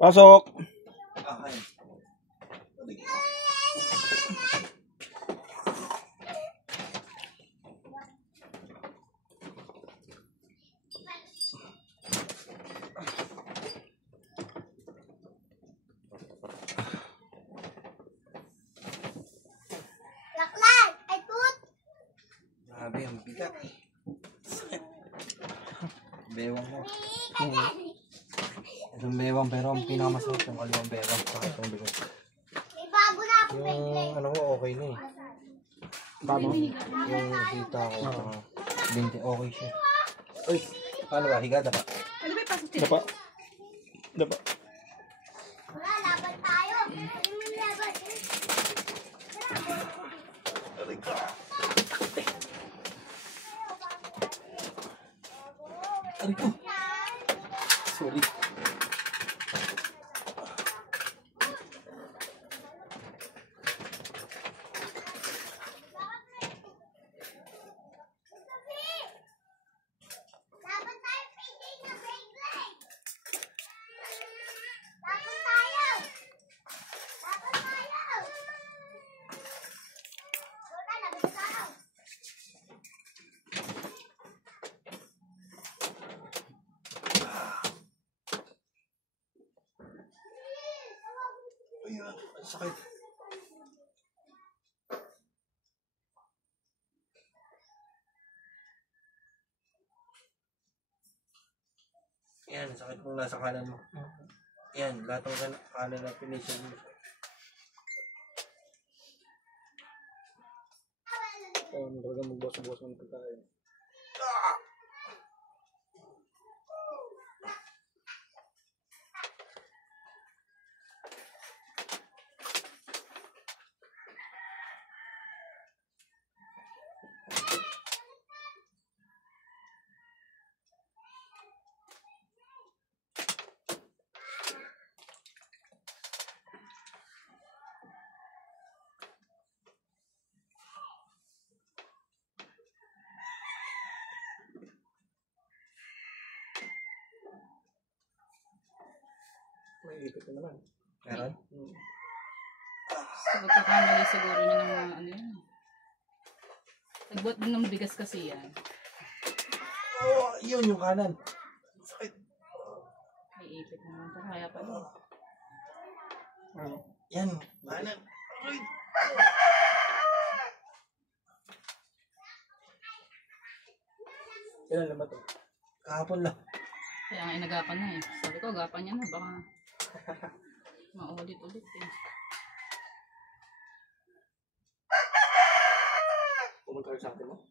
Pasok! Laklan! Ay, put! Grabe, ang bigat. Bewang mo. Itong bewang, pero ang pinakamasarap yung kaliwang bewang. Itong bigat. May bago na ako, Yung ano mo, okay na eh. Paano? Yung hita ko, tsaka binti, okay siya. Uy, paano ba? Higada pa? Dapa. Dapa. Wala, laban tayo. Ano mo yung laban? Aray ko! Sorry. Laban tayo, PJ na Beyblade! Laban tayo! Laban tayo! Wala, laban tayo! Ayun, ang sakit. Yan, sakit mong nasa kanan mo. Yan, lahat ng kanan na pinisyon mo. Talaga magbukas-bukas ng pagkain. May ipit na naman. Meron? So, pagkakamali siguro niya ng mga ano yan. Nagbuhat din ng bigas kasi yan. Oh, yun yung kanan. Sakit. May ipit naman. Kaya pa din. Ano? Yan, kanan. Aray! Kailan naman to? Kahapon lang. Kaya nga inagapan na eh. Sabi ko, agapan niya na. Baka maulit-ulit eh. Pumunta ka sa atin mo?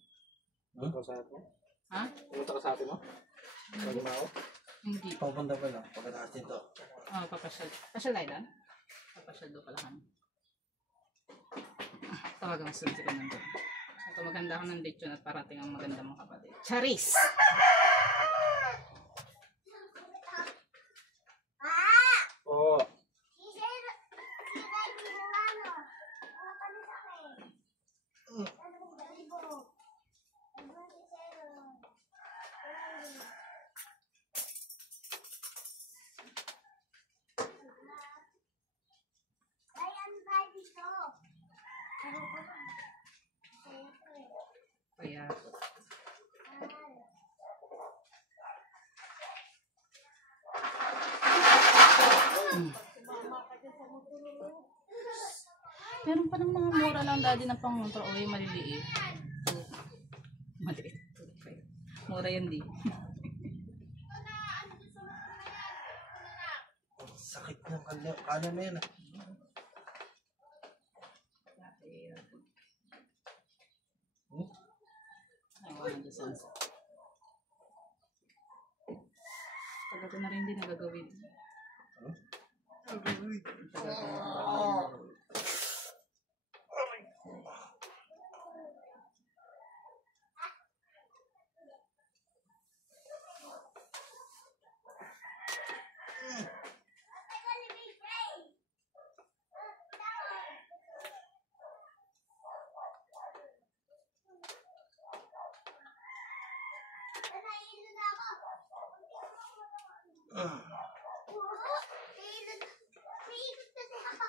Pumunta ka sa atin mo? Ha? Pumunta ka sa atin mo? Lagi na ako? Hindi. Papunta pa lang. Pagkataas nito. Oh, papasyal. Pasyal tayo doon? Papasyal doon pala kami. Tawagan mas lang sila nandun. Ito maganda ako ng lechon at parating ang maganda mong kapatid. Charis! Oo. Kaya, meron pa ng mga mura lang daddy ng pang-motor o yung maliliit. Maliit. Mura yan di. Sakit ng kanan na yan. Ay, wala na doon. Tagal ko na rin din nagagawin. Tagal ko na rin nagagawin. Iikot kasi ako.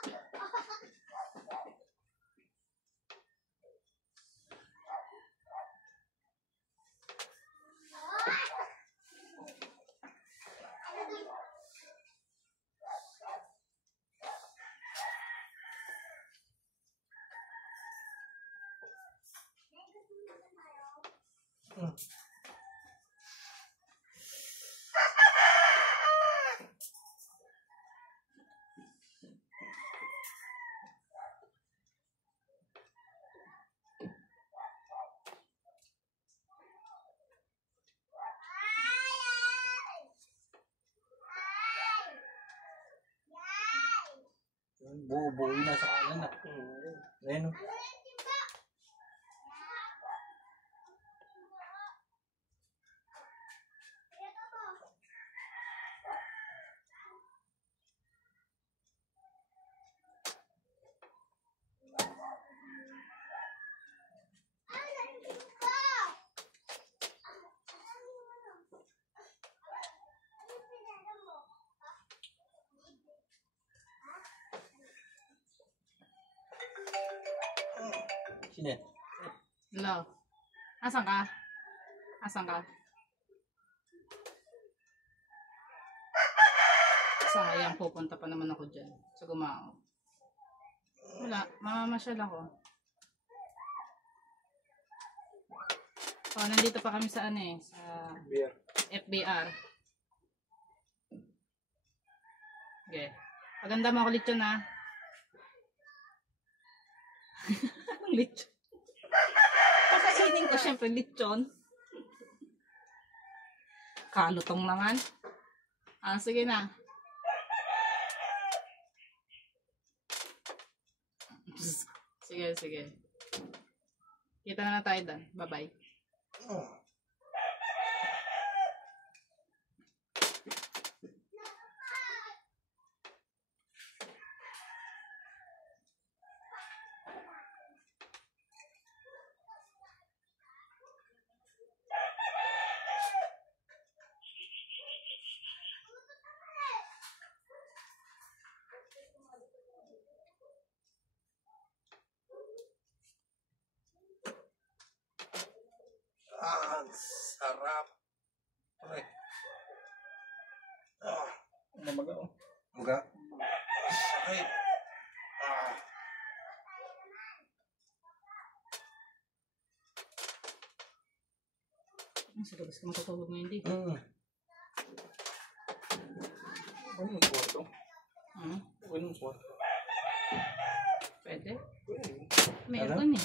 Buo-buo na sa kanan na. Ayan o. Sino yan? Hello. Asan ka? Asan ka? Sayang, pupunta pa naman ako dyan. Sa Gumao. Wala, mamamasyal ako. Oh, nandito pa kami sa ano eh, sa Beer. FBR. Okay. Paganda mo ako lechon ha. Anong lechon? Kakainin ko syempre lechon. Kalutong naman. Ah, sige na. Sige, sige. Kita na tayo doon. Bye-bye. Ah, ang sarap. Pre. Ah, Mamaga oh. mga. Sakit. Ah. Sa labas ka matutulog mo hindi. Ano yung kwarto? Hmm? Ano yung kwarto? Pwede? Pwede. Meron eh.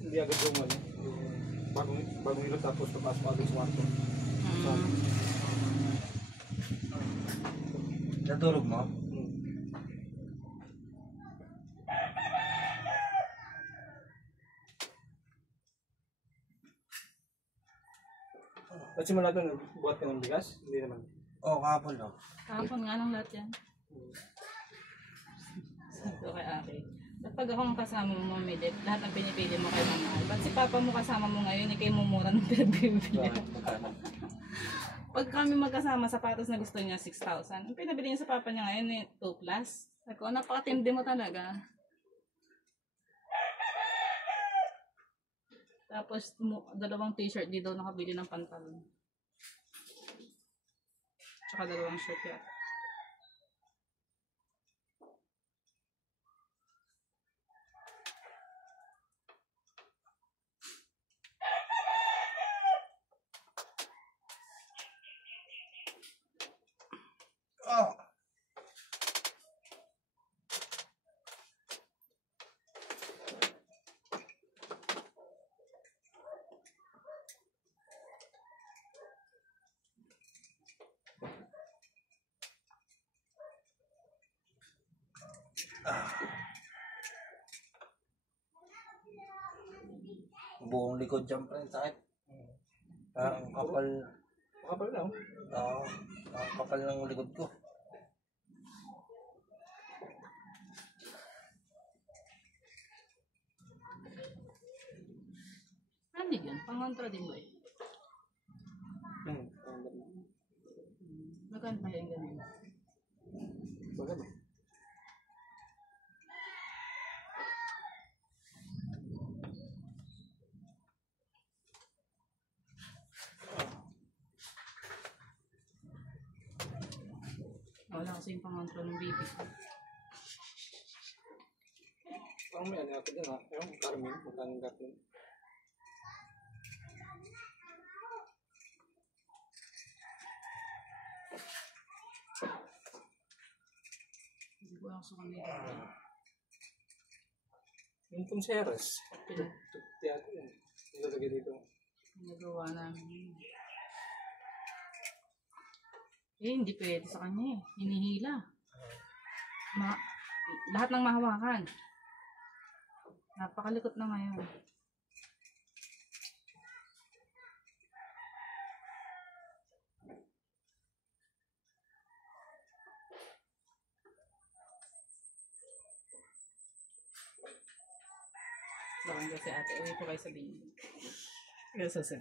Hindi agad yung ano. Bagong ilot tapos tapas pa agad sa kwarto. Hmm. Natulog mo? At simula ito, buhat ka ng bigas? Hindi naman. Oo, kahapon no. Kahapon nga ng lahat yan. Sabi ko kay Aki. Ba't pag akong kasama mo mamili, lahat ng pinipili mo kay mamahal. Ba't si papa mo kasama mo ngayon, ikay mumura ng pinagbibili. Bakit? Magkano? Pag kami magkasama, sapatos na gusto niya 6,000. Ang pinabili niya sa papa niya ngayon eh, 2 plus. Sabi ko, napakatindi mo talaga. Tapos, dalawang t-shirt, di daw nakabili ng pantalon. Tsaka dalawang shirt yan. Oh. Buong likod dyan pa rin, sakit. Ang kapal. Makapal na oh. Oo, ang kapal ng likod ko. Ano yun? Pangontra din mo eh. Magkano kaya yung ganun? Baga ba? Wala kasi yung pangontrol ng baby ko. Parang may ano ako dyan ha. Yung Carmen, magkano Carmen. Hindi ko ako sa kanila. Yung punseras. Pinag- Tiyado yun. Nilalagay dito. Nagawa namin yun. Eh, hindi pwede sa kanya eh. Hinihila. Lahat ng mahawakan. Napakalikot na ngayon. Bakit kasi ate, uwi po kayo sabihin. Yes, sir.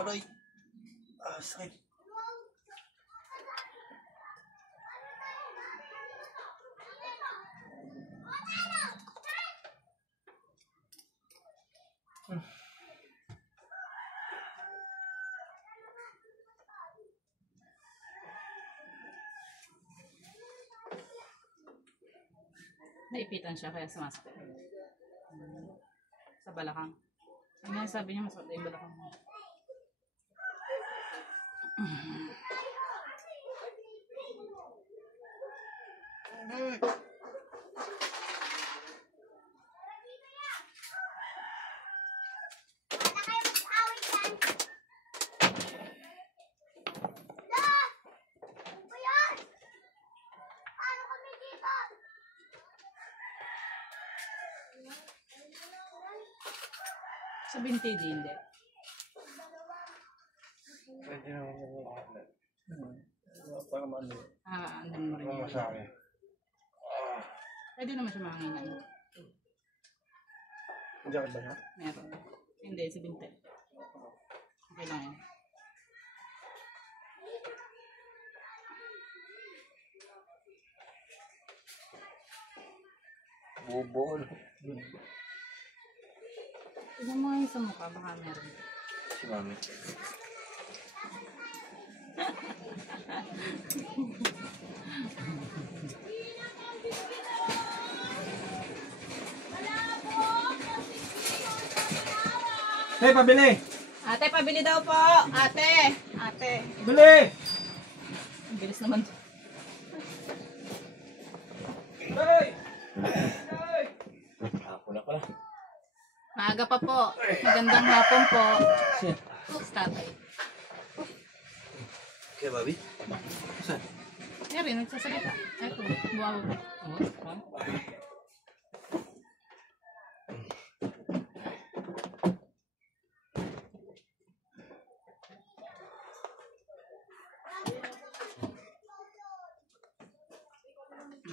Aray. Sakit. Naipitan siya kaya sumasakit. Sa balakang. Ang nga sabi niya masakit na yung balakang mo. Wala kayo mag-away dyan. La! Ano ba yan? Paano kami dito? Sa binti di hindi. Pwede naman yung para maano. Andan mo rin yun. Mamasakit. Pwede naman siya mahanginan. Diyan ba siya? Meron. Hindi, sa binti. Okay lang yan. Bubol. Tignan mo nga yung sa mukha, baka meron. Si mami. Hey, pabili! Ate, pabili daw po! Ate! Ate! Bili! Ang bilis naman. Hey! Hey! Ako na pala. Maaga pa po. Magandang hapon po. Tatay. Kaya, Bobby? Saan? Yan rin, nagsasalita. Ito, buwawa po.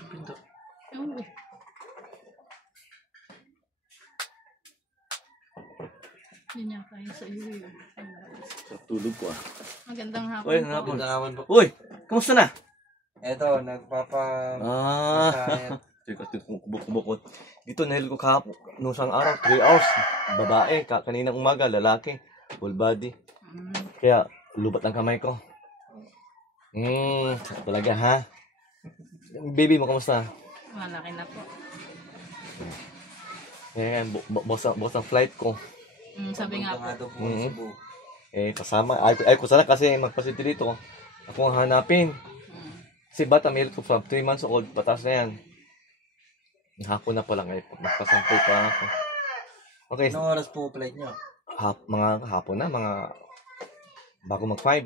Pinto. Ewan ko. Hindi niya kaya sa iyo yun. Sa tulog ko ah. Magandang hapon Uy, po. hapon po. Uy! Kamusta na? Eto, nagpapa... Kubok-kubok. Dito, nahil ko kahapon. Nung isang araw, 3 hours. Babae, kaninang umaga, lalaki. Full body. Kaya, lubat ang kamay ko. Talaga ha? Baby mo, kamusta? Malaki na po. Ayan, boss ang flight ko. Sabi nga po. Nga daw po Mhm. Cebu. Eh, kasama. Ay ko sana kasi magpasinti dito. Ako ang hanapin. Si bata, meron ko from 3 months old, patas na yan. Hapon na pala ngayon. Magpasampol pa ako. Okay, Anong oras po flight nyo? mga hapon na, mga bago mag-5.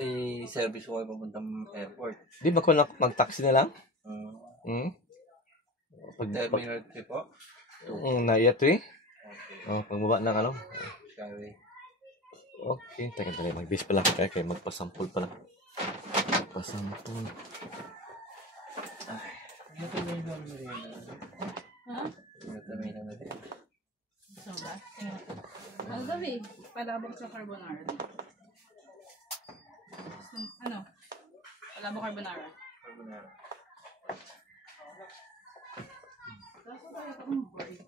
Eh, service ko kayo papuntang airport. Di ba ko mag-taxi na lang? Mm. Pag Terminal 3 po? naiya to eh. Okay. Pagbaba ng ano. Skyway. Okay, teka tali. Mag-base pala kaya magpasampol pala. Magpasampol. Ito may lang na rin. Ha? Ito may lang na rin. Gusto mo ba? Tingnan ko. Ano sabi? Palabok sa carbonara. Ano? Palabok carbonara. Carbonara. Kaso tayo akong bored.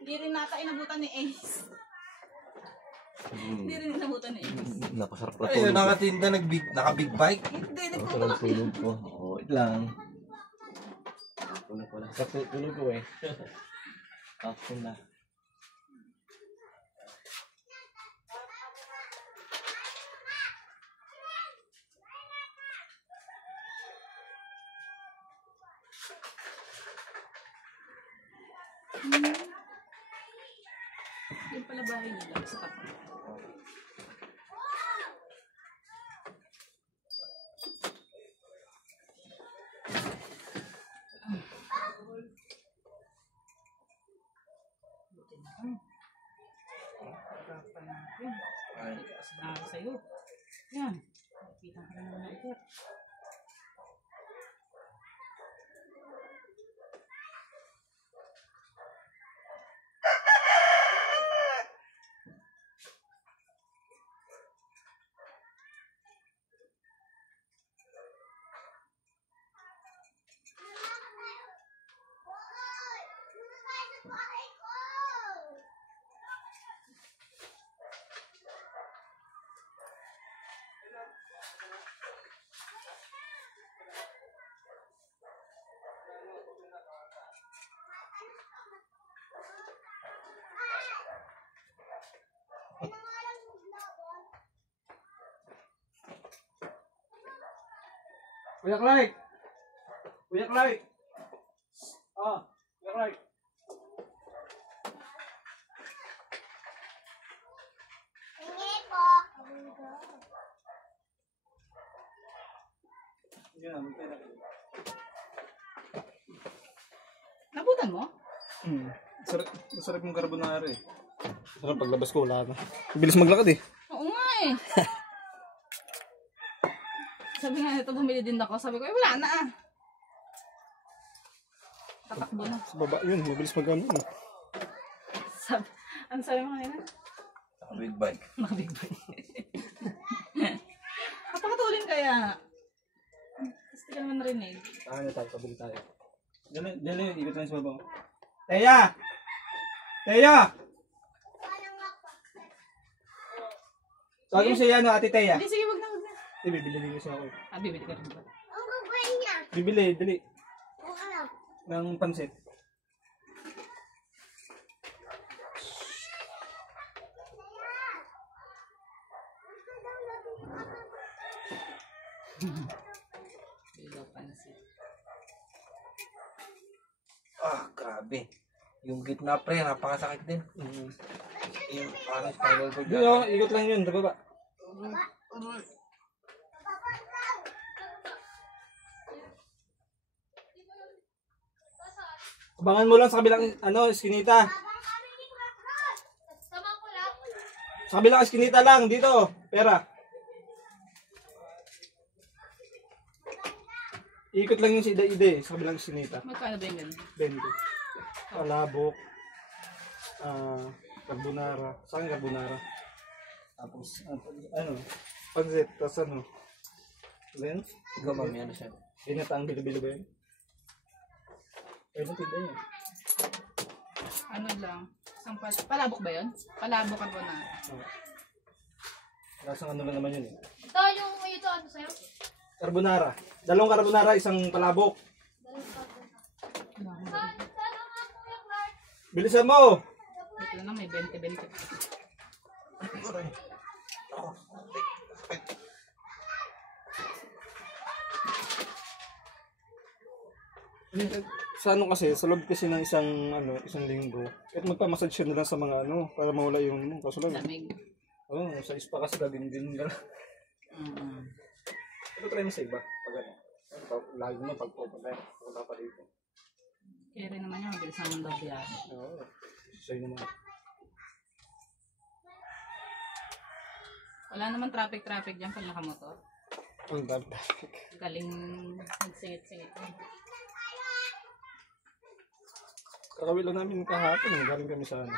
Hindi rin nata inabutan ni Ace. Hindi rin inabutan ni Ace. Napasarap na Ay, tulog. nakatinda, naka-big bike. Hindi, Masarap tulog ko. Oo, wait lang. Tulog ko lang. Sa tulog ko eh. After na. Yung pala bahay nila sa tapat. Harapan natin. Ay, Taas na ako sa'yo. Yan. Nakita ka naman na ito. Kuya Clyde! Kuya Clyde! Kuya Clyde! Hingi po. Yan, magkaya. Nabutan mo? Masarap yung carbonara eh. Sarap paglabas ko, wala na. Bilis maglakad eh. Oo nga eh. Sabi nga nito, bumili din ako. Sabi ko, eh wala na ah. Tatakbo na. Sa baba yun, mabilis mag-ano. Sabi, ano sabi mo kanina? naka-big bike. Nakabig ba? Kapakatulin kaya. Gusto ka naman narinig. Tahan na tayo, pabili tayo. Diyan ikot lang sa baba. Teya! Teya! Tawagin mo siya ano, Ate Teya. Hindi, sige, wag na, wag na. Bibili din kasi ako eh. Ah, bibili ka rin ba? Ang gagawin niya. Bibili, dali. Ang ano? Ng pansit. Bili daw pansit. Ah, grabe. Yung gitna pre, napakasakit din. Yung parang spinal cord. Yun o, ikot lang yun, sa baba. Abangan mo lang sa kabilang, ano, iskinita. Sama ko lang. Sa kabilang iskinita lang, dito. Pera. Ikot lang yung si Ide, sa kabilang iskinita. Magkano ba yung ganun? 20. Palabok. Carbonara. Saan carbonara? Tapos, ano, pansit, tapos ano, lens. Ikaw mami, ano siya? Ginataang bilo-bilo ba yun? Ayun, tinda yun. Ano lang? Palabok ba yun? Palabok carbonara. Lasang ano lang naman yun eh. Ito yung ito ano sa'yo? Carbonara. Dalawang carbonara, isang palabok. Bilisan mo! Ito na may 20-20. Sa ano kasi, sa loob kasi ng isang linggo, at magpamassage siya na lang sa mga para mawala yung kaso lang. Lamig. Sa spa kasi laging din gala. Mm. Ito try mo sa iba, pag ano. Lagi mo pag pupunta pa dito. Kaya rin naman yan, mabilis naman daw biyahe. Oo, sa'yo naman. Wala naman traffic dyan pag nakamotor. Ang dami. Galing magsingit-singit. Kakawin lang namin kahapon, galing kami sa ano.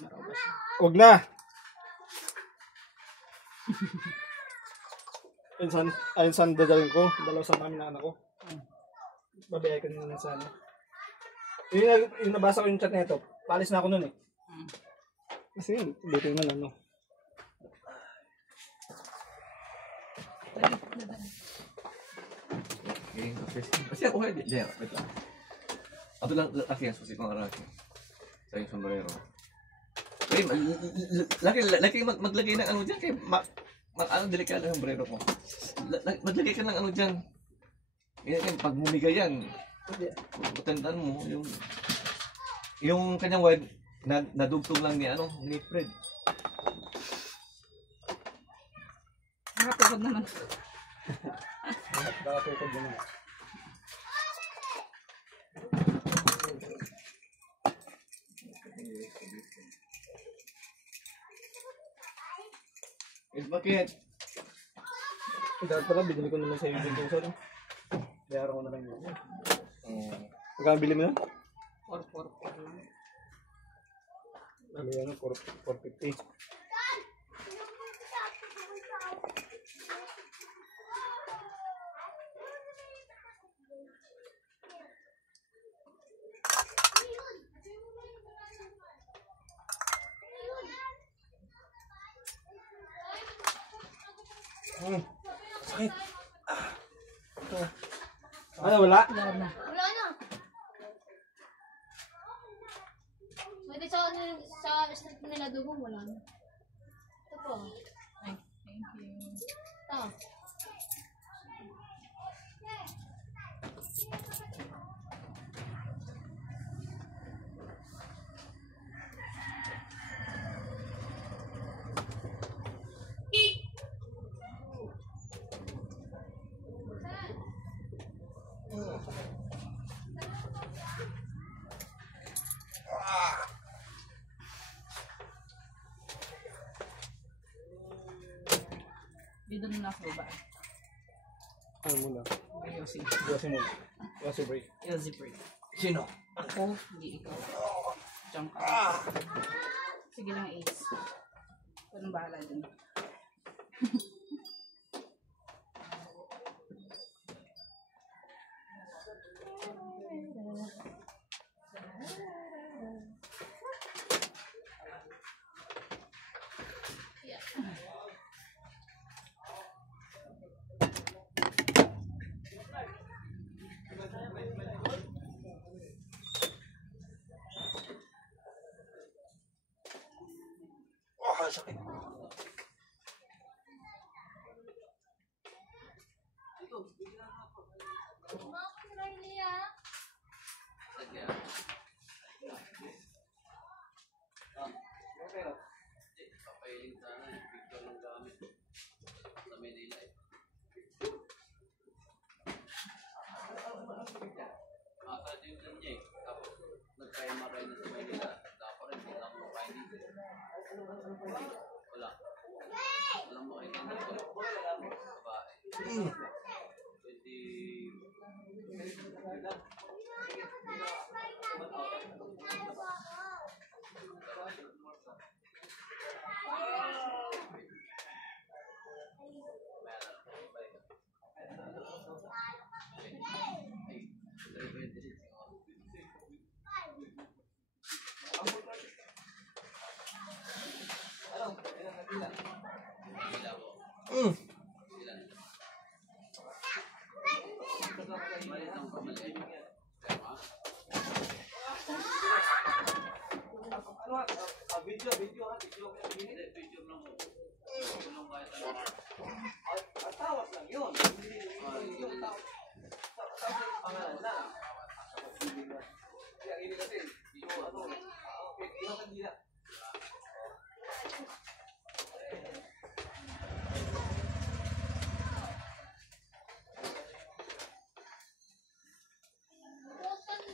Maraw ba siya? Huwag na! Ayun saan dadalhin ko, dalawa sa namin na anak ko. Babaya ka nila sa ano. Yung nabasa ko yung chat na ito, paalis na ako nun eh. Kasi yun, dito na lang, no? Kasi ako hindi. Diyan, wait lang. Ato lang kasi ang susi kong araki. Sa yung sombrero. Ay, laki maglagay ng ano dyan kay ano delikado yung sombrero ko. Maglagay ka ng ano dyan. Yan, pag bumigay yan, matandaan mo yung kanyang wire nadugtong lang ni Fred. Nakatukod naman. Baka tukod mo na. Bakit? Dapat pala, binili ko naman sa iyo yung tuso, no? Bayaran ko na lang yun. Magkano bili mo yun? 444 lang. Ano yan, 450. Sakit. Ano, wala? Wala na. Pwede sa street nila dugong wala na. Ito po. Ay, thank you. Ito. Dito na nasa baba. Ano muna? Ayusin. Buwasin mo. Buwasin break. Easy break. Sino? Ako, hindi ikaw. Jump ka. Sige lang, Ace. Anong bahala dun? Oh, sakit.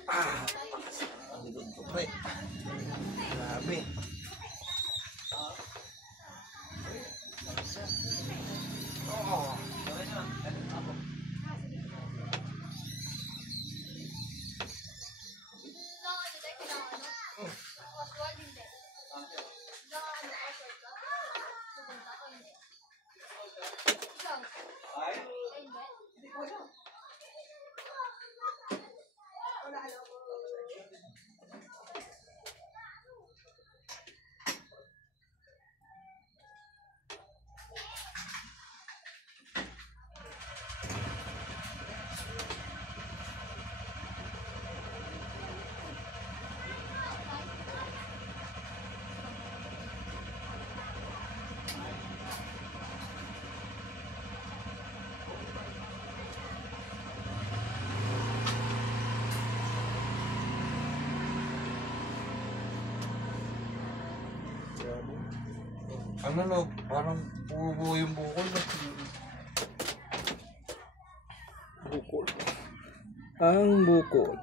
Ang likod ko, pre. Grabe. Ano no, parang buo yung bukol. Bukol. Ang bukol.